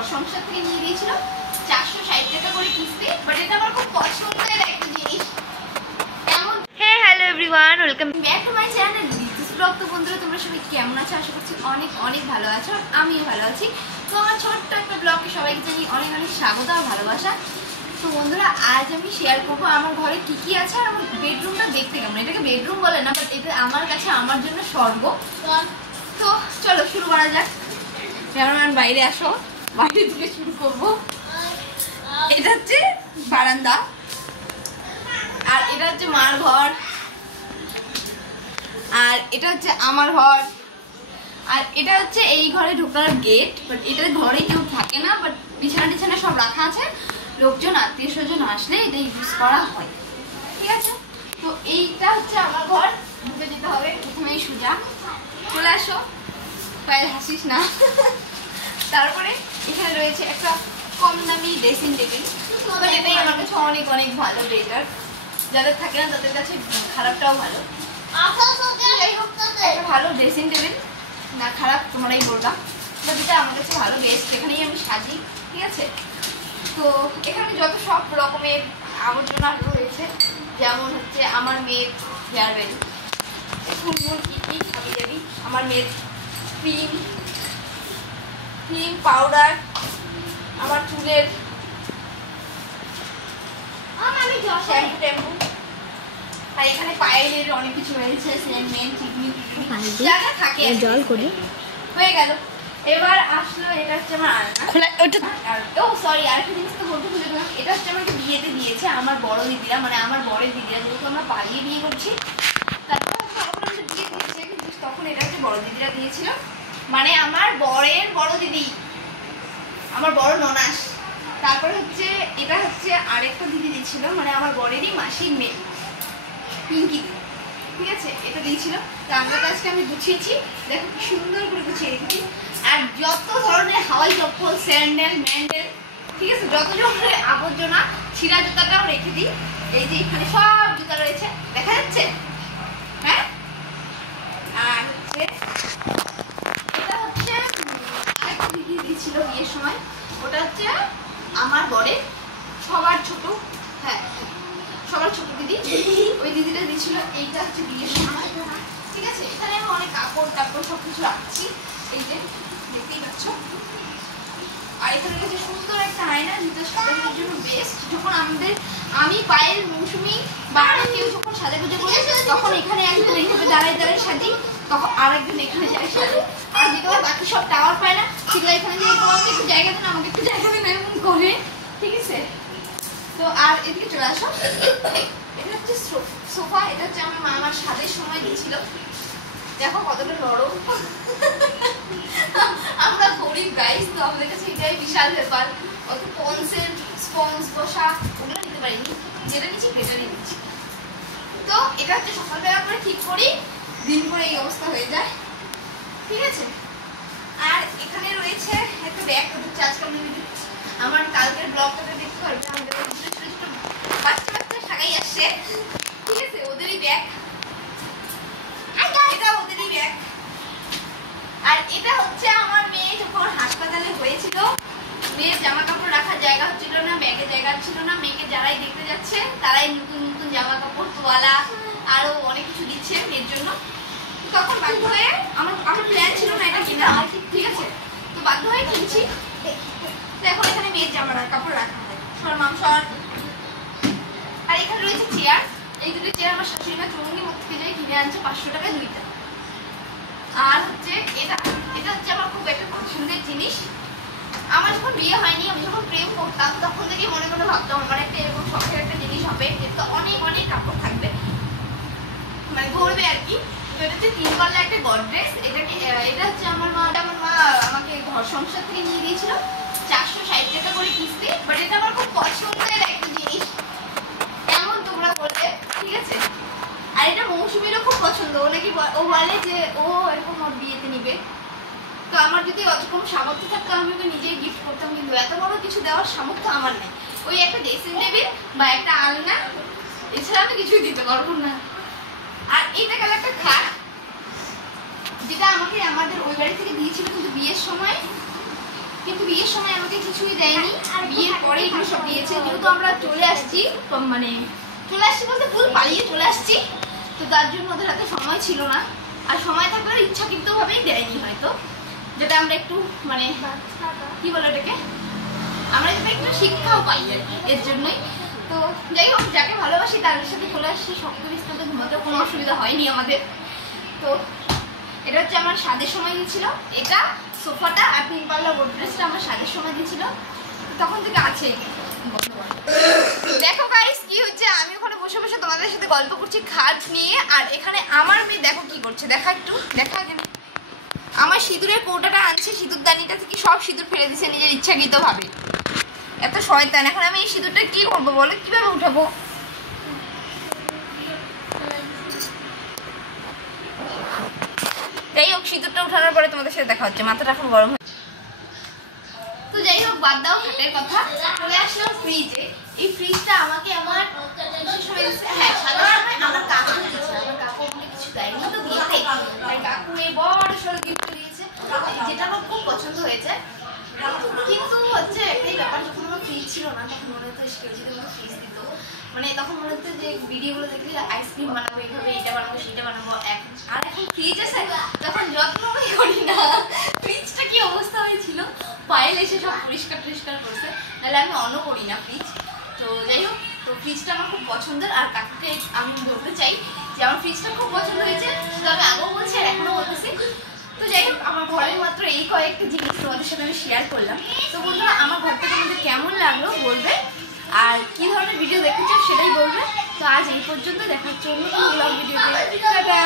ঘর সংসার থেকে নিয়ে দিয়েছিল 460 টাকা করে কিস্তি। বাট এটা আমার খুব পছন্দের একটা জিনিস। কেমন? হ্যাঁ, hello everyone, welcome back to my channel ঋতুস blog. তো বন্ধুরা, তোমরা সবাই কেমন আছো? আশা করছি অনেক অনেক ভালো আছো, আমিও ভালো আছি। তো আমার ছোট্ট একটা ব্লগে সবাইকে জানি অনেক অনেক স্বাগত আর ভালোবাসা। তো বন্ধুরা, আজ আমি শেয়ার করবো আমার ঘরে কি কি আছে আর আমার বেডরুমটা দেখতে কেমন। এটাকে বেডরুম বলে না, বাট এটা আমার কাছে আমার জন্য স্বর্গ। তো চলো শুরু করা যাক। ক্যামেরাম্যান বাইরে আসো, বাইরে থেকে শুরু করবো। এটা হচ্ছে বারান্দা, আর এটা হচ্ছে মার ঘর, আর এটা হচ্ছে আমার ঘর, আর এটা হচ্ছে এই ঘরে ঢোকার গেট। বাট এটা ঘরে কেউ থাকে না, বাট বিছানা টিছানা সব রাখা আছে। লোকজন আত্মীয় স্বজন আসলে এটা ইউজ করা হয়, ঠিক আছে। তো এইটা হচ্ছে আমার ঘর, ঢুকে যেতে হবে প্রথমেই সোজা। চলে আসো, তাই হাসিস না। তারপরে এখানে রয়েছে একটা কম দামি ড্রেসিং টেবিল। এটাই আমার কাছে অনেক অনেক ভালো, বেটার। যাদের থাকে না তাদের কাছে খারাপটাও ভালো। একটা ভালো ড্রেসিং টেবিল, না খারাপ তোমরাই বলবা, বাট এটা আমার কাছে ভালো, বেস্ট। এখানেই আমি সাজি, ঠিক আছে। তো এখানে যত সব রকমের আবর্জনা রয়েছে, যেমন হচ্ছে আমার মেয়ের হেয়ারবেল, ফুলমুল কি কি খাবি যাবি, আমার মেয়ের ক্রিম পাউডার, আমার চুলের শ্যাম্পু ট্যাম্পু, আর এখানে পায়েলের অনেক কিছু রয়েছে, সেন্টমেন্ট, চিকনি যা যা থাকে জল করে হয়ে গেল। এবার আসলো, এটা হচ্ছে আমার আয়না। ও সরি, আরেকটা জিনিস তো বলতে ভুলে গেলাম। এটা হচ্ছে আমাকে বিয়েতে দিয়েছে আমার বড় দিদিরা, মানে আমার বরের দিদিরা, যেহেতু আমরা পালিয়ে বিয়ে করছি। তারপর বিয়ে দিয়েছে, কিন্তু তখন এটা হচ্ছে বড় দিদিরা দিয়েছিল, মানে আমার বরের বড় দিদি, আমার বড় ননাস। তারপরে হচ্ছে এটা হচ্ছে আরেকটা দিদি দিয়েছিল, মানে আমার বরেরই মাসির মেয়ে পিঙ্কি, ঠিক আছে। এটা দিয়েছিল। তো আমরা আজকে আমি গুছিয়েছি, দেখো কি সুন্দর করে গুছিয়ে রেখেছি। আর যত ধরনের হাওয়াই চপ্পল, স্যান্ডেল, ম্যান্ডেল, ঠিক আছে, যত ধরনের আবর্জনা, ছিঁড়া জুতাটাও রেখে দিই। এই যে এখানে সব জুতা রয়েছে, দেখা যাচ্ছে? হ্যাঁ। আর হচ্ছে এটা হচ্ছে আরেকটা দিদি দিয়েছিল বিয়ের সময়, ওটা হচ্ছে আমার বরের সবার ছোট, হ্যাঁ সবার ছোট দিদি, ওই দিদিটা দিয়েছিল। এইটা হচ্ছে বিয়ের সময়, ঠিক আছে। এখানে আমি অনেক কাপড় টাপড় সবকিছু রাখছি, এই যে দেখতেই পাচ্ছ। আর এখানে রয়েছে সুন্দর একটা আয়না, যেটা সাজানোর জন্য বেস্ট। যখন আমি পায়েল, মৌসুমি বা কেউ যখন সাজাগুজো করি, তখন এখানে একজন এইভাবে দাঁড়ায় দাঁড়ায় সাজি, তখন আর একজন এখানে যায় সাজি। আর যেগুলো বাকি সব টাওয়ার পায় না, সেগুলো এখানে যে আমাকে একটু জায়গা দেন, আমাকে একটু জায়গা দেন, এমন করে, ঠিক আছে। তো আর এদিকে চলে আসো। এটা হচ্ছে সোফা, এটা হচ্ছে আমার মা আমার স্বাদের সময় দিয়েছিল। দেখো কতটা নরম। আমরা গরিব গাইস, তো আমাদের কাছে এটাই বিশাল ব্যাপার। অত কনসেন্ট স্পঞ্জ বসা ওগুলো নিতে পারিনি, যেটা নিচ্ছি বেটারই নিচ্ছি। তো এটা হচ্ছে সকালবেলা করে ঠিক করি, দিন করে এই অবস্থা হয়ে যায়, ঠিক আছে। আর এখানে রয়েছে একটা ব্যাগ, হচ্ছে আজকে আমার কালকের ব্লগটাতে দেখতে পারবে, আমাদের ছোট ছোট বাচ্চা বাচ্চা সাগাই আসছে, ঠিক আছে, ওদেরই ব্যাগ। এটা ওদেরই ব্যাগ। আর এটা হচ্ছে আমার মেয়ে যখন হাসপাতালে হয়েছিল, মেয়ের জামা কাপড় রাখার জায়গা হচ্ছিল না, ব্যাগে জায়গা ছিল না। মেয়েকে যারাই দেখতে যাচ্ছে তারাই নতুন নতুন জামা কাপড়, তোয়ালা, আরো অনেক কিছু দিচ্ছে মেয়ের জন্য। তখন বাধ্য হয়ে, আমার প্ল্যান ছিল না এটা কিনা, ঠিক আছে, তো বাধ্য হয়ে কিনছি। তো এখন এখানে মেয়ের জামা কাপড় রাখা হয়, সরমাম সর। আর এখানে রয়েছে চেয়ার, এই দুটো চেয়ার আমার শাশুড়ি মা চৌমুঙ্গি মধ্যে থেকে যাই কিনে আনছে 500 টাকায় দুইটা। আর হচ্ছে এটা হচ্ছে আমার খুব একটা পছন্দের জিনিস। আমার যখন বিয়ে হয়নি, আমি যখন প্রেম করতাম, তখন থেকে মনে মনে ভাবতাম আমার একটা এরকম শখের একটা জিনিস হবে, যেটা অনেক অনেক কাপড় থাকবে, মানে ধরবে আর কি। তো এটা হচ্ছে 3 পাল্লা একটা গডরেজ। এটা হচ্ছে আমার মা আমাকে ঘর সংসার থেকে নিয়ে দিয়েছিল 460 টাকা করে কিস্তি। বাট এটা আমার খুব পছন্দের একটা জিনিস, কেমন তোমরা বলবে, ঠিক আছে। আর এটা মৌসুমীরও খুব পছন্দ, ও নাকি ও বলে যে ও এরকম ওর বিয়েতে নিবে। তো আমার যদি অতকম সামর্থ্য থাকতো আমি ওকে নিজেই গিফট করতাম, কিন্তু এত বড় কিছু দেওয়ার সামর্থ্য আমার নেই। ওই একটা ড্রেসিং টেবিল বা একটা আলনা, এছাড়া আমি কিছুই দিতে পারবো না। আর এইটা গেল একটা খাট, যেটা আমাকে আমাদের ওই বাড়ি থেকে দিয়েছিল কিন্তু বিয়ের সময়, কিন্তু বিয়ের সময় আমাকে কিছুই দেয়নি, বিয়ের পরে এগুলো সব দিয়েছে। যেহেতু আমরা চলে আসছি, মানে চলে আসছি বলতে ভুল, পালিয়ে চলে আসছি, তো তার জন্য ওদের হাতে সময় ছিল না। আর সময় থাকলে ইচ্ছাকৃতভাবেই দেয়নি হয়তো, যেটা আমরা একটু মানে কি বলে ওটাকে, আমরা যাতে একটু শিক্ষাও পাই আর কি, এর জন্যই। তো যাই হোক, যাকে ভালোবাসি তার সাথে চলে আসছি, শক্ত বিস্তারিত ঘুমাতেও কোনো অসুবিধা হয়নি আমাদের। তো এটা হচ্ছে আমার স্বাদের সময় দিয়েছিল, এটা সোফাটা আর 3 পাল্লা গোদরেজটা আমার স্বাদের সময় দিয়েছিল, তখন থেকে আছে। দেখো গাইস কি হচ্ছে, আমি ওখানে বসে বসে তোমাদের সাথে গল্প করছি খাট নিয়ে, আর এখানে আমার মেয়ে দেখো কি করছে, দেখা একটু দেখা। এখানে আমার সিঁদুরের কৌটাটা আনছে, সিঁদুর দানিটা থেকে সব সিঁদুর ফেলে দিচ্ছে নিজের ইচ্ছাকৃতভাবে, এত শয়তান। এখন আমি এই সিঁদুরটা কি করবো বলো, কিভাবে উঠাবো? যাই হোক, সিঁদুরটা উঠানোর পরে তোমাদের সাথে দেখা হচ্ছে, মাথাটা এখন গরম হচ্ছে। তো যাই হোক, বাদ দাও খাটের কথা, চলে আসলাম ফ্রিজে। এই ফ্রিজটা আমাকে আমার হ্যাঁ সাদা সময় আমার কাকু দিয়েছে, আমার কাকু আমাকে কিছু দেয়নি তো বিয়েতে, তাই কাকু এই বড় সড়ো গিফট দিয়েছে, যেটা আমার খুব পছন্দ হয়েছে। কিন্তু হচ্ছে একটাই ব্যাপার, যখন আমার ফ্রিজ ছিল না তখন মনে হতো কেউ যদি আমার ফ্রিজ দিত, মানে তখন মনে হতো যে ভিডিওগুলো দেখলে আইসক্রিম বানাবো, এইভাবে এটা বানাবো সেটা বানাবো। আর এখন ফ্রিজ আছে, তখন যত্নই করি না। ফ্রিজটা কি অবস্থা হয়েছিল, পায়েল এসে সব পরিষ্কার টরিষ্কার করছে, নাহলে আমি অনও করি না ফ্রিজ। তো যাই হোক, তো ফ্রিজটা আমার খুব পছন্দের, আর কাকুকে আমি বলতে চাই যে আমার ফ্রিজটা খুব পছন্দ হয়েছে, সেটা আমি আগেও বলছি আর এখনও বলতেছি। তো যাই হোক, আমার ঘরের মাত্র এই কয়েকটা জিনিস তোমাদের সাথে আমি শেয়ার করলাম। তো বন্ধুরা, আমার ঘরটা তোমাদের কেমন লাগলো বলবে, আর কি ধরনের ভিডিও দেখতে চাও সেটাই বলবে। তো আজ এই পর্যন্ত, দেখা হচ্ছে অন্য কোনো ব্লগ ভিডিওতে। টাটা।